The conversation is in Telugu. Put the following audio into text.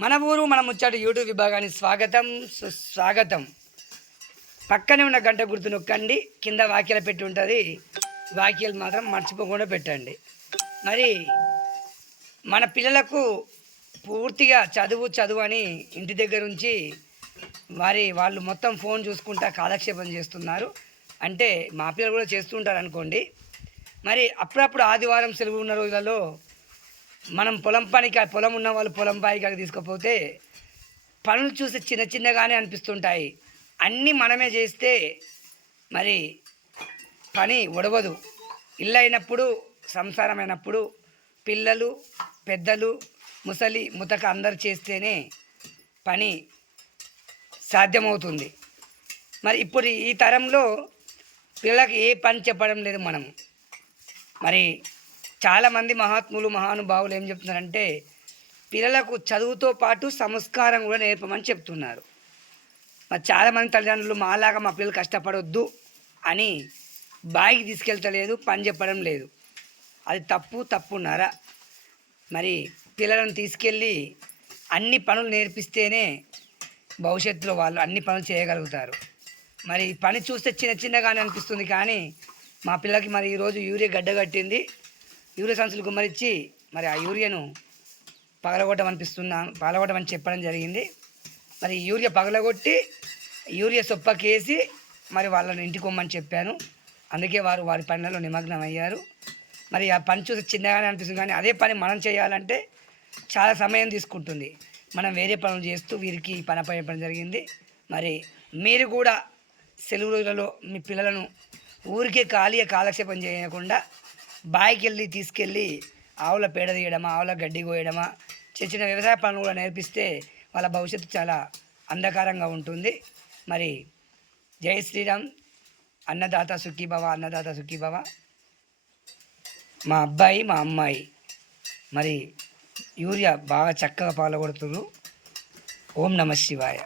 మన ఊరు మన ముచ్చట యూట్యూబ్ విభాగానికి స్వాగతం సుస్వాగతం. పక్కనే ఉన్న గంట గుర్తు నొక్కండి కింద వాక్యాలు పెట్టి ఉంటుంది. వాక్యాలు మాత్రం మర్చిపోకుండా పెట్టండి. మరి మన పిల్లలకు పూర్తిగా చదువు చదువు అని ఇంటి దగ్గర నుంచి వారి వాళ్ళు మొత్తం ఫోన్ చూసుకుంటా కాలక్షేపం చేస్తున్నారు. అంటే మా పిల్లలు కూడా చేస్తుంటారు అనుకోండి మరి అప్పుడప్పుడు ఆదివారం సెలవు ఉన్న రోజులలో మనం పొలం పనికి పొలం ఉన్న వాళ్ళు పొలం పనికి తీసుకుపోతే పనులు చూసి చిన్న చిన్నగానే అనిపిస్తుంటాయి. అన్నీ మనమే చేస్తే మరి పని ఒడవదు. ఇల్లు అయినప్పుడు సంసారం అయినప్పుడు పిల్లలు పెద్దలు ముసలి ముతక అందరు చేస్తేనే పని సాధ్యమవుతుంది. మరి ఇప్పుడు ఈ తరంలో పిల్లలకి ఏ పని చెప్పడం లేదు మనం మరి చాలామంది మహాత్ములు మహానుభావులు ఏం చెప్తున్నారంటే పిల్లలకు చదువుతో పాటు సంస్కారం కూడా నేర్పమని చెప్తున్నారు. మరి చాలామంది తల్లిదండ్రులు మాలాగా మా పిల్లలు కష్టపడొద్దు అని బాయికి తీసుకెళ్తలేదు పని చెప్పడం లేదు. అది తప్పు తప్పున్నారా మరి పిల్లలను తీసుకెళ్ళి అన్ని పనులు నేర్పిస్తేనే భవిష్యత్తులో వాళ్ళు అన్ని పనులు చేయగలుగుతారు. మరి పని చూస్తే చిన్న చిన్నగానే అనిపిస్తుంది కానీ మా పిల్లకి మరి ఈరోజు యూరియా గడ్డ కట్టింది. యూరియా సంచులు గుమ్మరిచ్చి మరి ఆ యూరియాను పగలగొట్టం అనిపిస్తున్నా పగలగొట్టమని చెప్పడం జరిగింది. మరి యూరియా పగలగొట్టి యూరియా సొప్పకేసి మరి వాళ్ళని ఇంటికి పోమని చెప్పాను. అందుకే వారు వారి పనులలో నిమగ్నం అయ్యారు మరి ఆ పని చూసి చిన్నగానే అనిపిస్తుంది కానీ అదే పని మనం చేయాలంటే చాలా సమయం తీసుకుంటుంది. మనం వేరే పనులు చేస్తూ వీరికి పని అప్పచెప్పడం జరిగింది. మరి మీరు కూడా సెలవు రోజులలో మీ పిల్లలను ఊరికే ఖాళీగా కాలక్షేపం చేయకుండా బాయికి వెళ్ళి తీసుకెళ్ళి ఆవుల పేడ తీయడమా ఆవుల గడ్డి కోయడమా చిన్న చిన్న వ్యవసాయ పనులు కూడా నేర్పిస్తే వాళ్ళ భవిష్యత్తు చాలా అంధకారంగా ఉంటుంది. మరి జై శ్రీరామ్ అన్నదాత సుఖీభవ అన్నదాత సుఖీభవ. మా అబ్బాయి మా అమ్మాయి. మరి యూరియా బాగా చక్కగా పాల్గొడుతున్నారు ఓం నమ శివాయ.